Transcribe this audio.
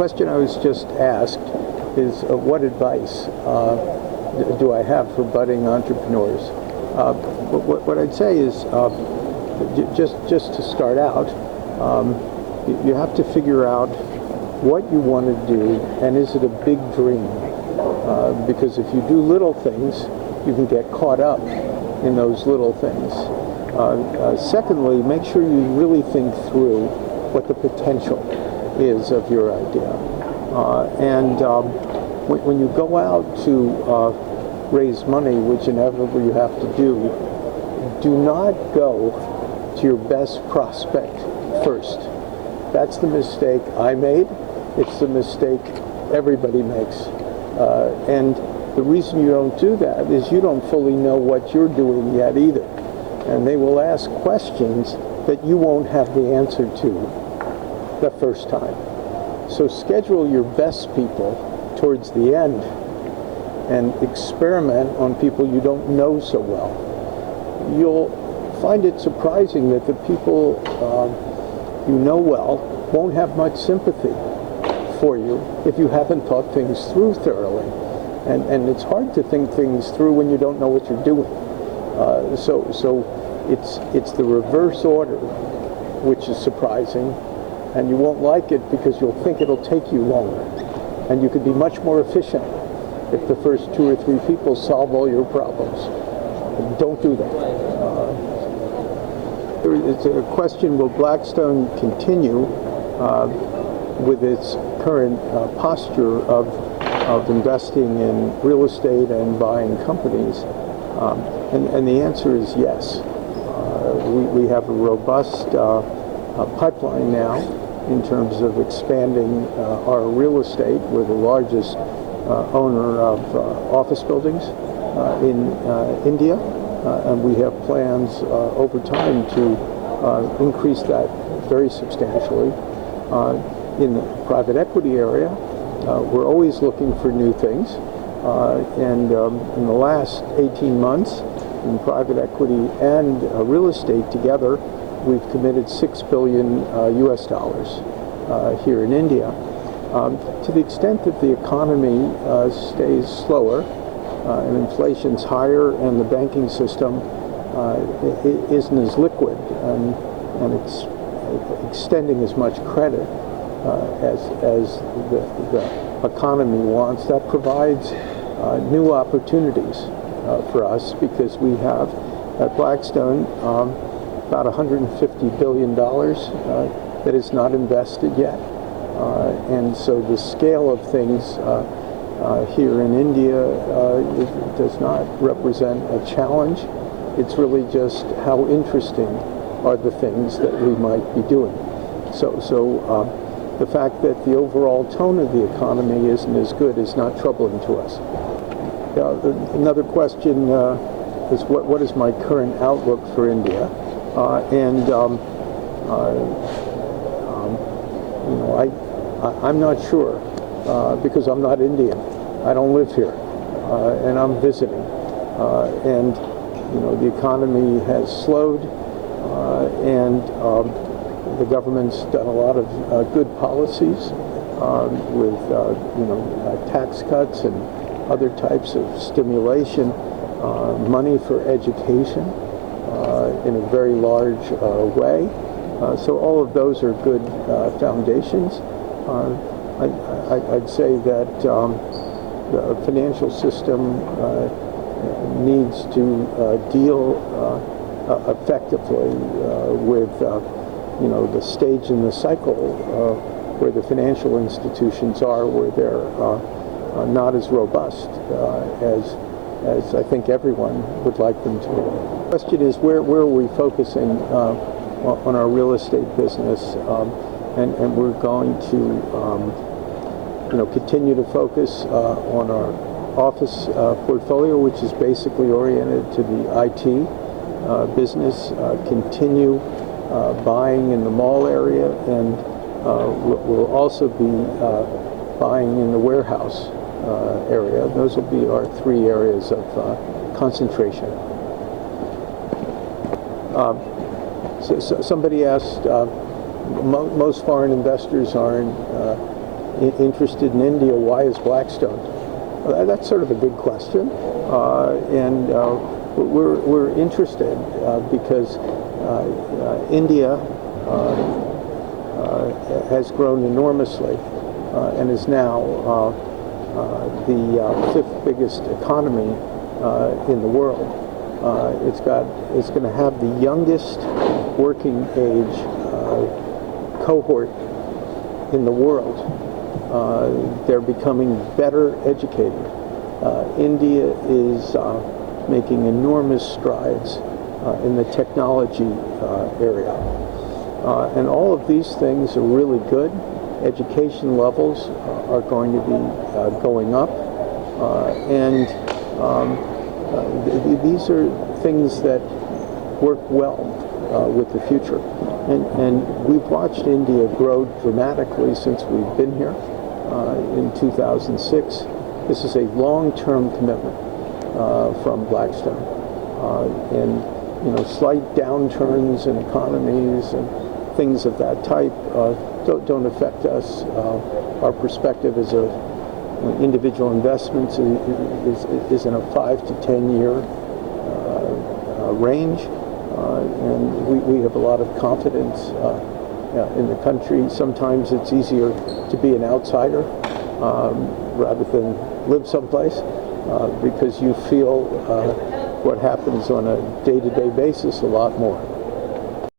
question I was just asked is what advice do I have for budding entrepreneurs? What I'd say is just to start out, you have to figure out what you want to do, and is it a big dream? Because if you do little things, you can get caught up in those little things. Secondly, make sure you really think through what the potential is of your idea. When you go out to raise money, which inevitably you have to do not go to your best prospect first. That's the mistake I made. It's the mistake everybody makes. And the reason you don't do that is you don't fully know what you're doing yet either. And they will ask questions that you won't have the answer to the first time. So schedule your best people towards the end and experiment on people you don't know so well. You'll find it surprising that the people you know well won't have much sympathy for you if you haven't thought things through thoroughly. And it's hard to think things through when you don't know what you're doing. So it's the reverse order which is surprising, and you won't like it because you'll think it'll take you longer. And you could be much more efficient if the first 2 or 3 people solve all your problems. Don't do that. It's a question, will Blackstone continue with its current posture of investing in real estate and buying companies? And the answer is yes. We have a robust pipeline now in terms of expanding our real estate. We're the largest owner of office buildings in India, and we have plans over time to increase that very substantially. In the private equity area, we're always looking for new things, and in the last 18 months, in private equity and real estate together, we've committed $6 billion US dollars here in India. To the extent that the economy stays slower and inflation's higher and the banking system isn't as liquid and it's extending as much credit as the economy wants, that provides new opportunities for us, because we have at Blackstone about $150 billion that is not invested yet. And so the scale of things here in India does not represent a challenge. It's really just how interesting are the things that we might be doing. So the fact that the overall tone of the economy isn't as good is not troubling to us. Another question is what is my current outlook for India? I'm not sure because I'm not Indian. I don't live here, and I'm visiting. And the economy has slowed, and the government's done a lot of good policies with tax cuts and other types of stimulation, money for education in a very large way. So all of those are good foundations. I'd say that the financial system needs to deal effectively with the stage in the cycle where the financial institutions are, where they're not as robust as I think everyone would like them to be. The question is, where are we focusing on our real estate business? And we're going to continue to focus on our office portfolio, which is basically oriented to the IT business, continue buying in the mall area, and we'll also be buying in the warehouse area. Those will be our 3 areas of concentration. So somebody asked, most foreign investors aren't interested in India. Why is Blackstone? That's sort of a big question, and we're interested because India has grown enormously and is now the fifth biggest economy in the world. It's going to have the youngest working age cohort in the world. They're becoming better educated. India is making enormous strides in the technology area. And all of these things are really good. Education levels are going to be going up. And these are things that work well with the future. And we've watched India grow dramatically since we've been here in 2006. This is a long-term commitment from Blackstone. And slight downturns in economies and things of that type don't affect us. Our perspective as individual investments is in a 5 to 10 year range, and we have a lot of confidence in the country. Sometimes it's easier to be an outsider rather than live someplace because you feel what happens on a day-to-day basis a lot more.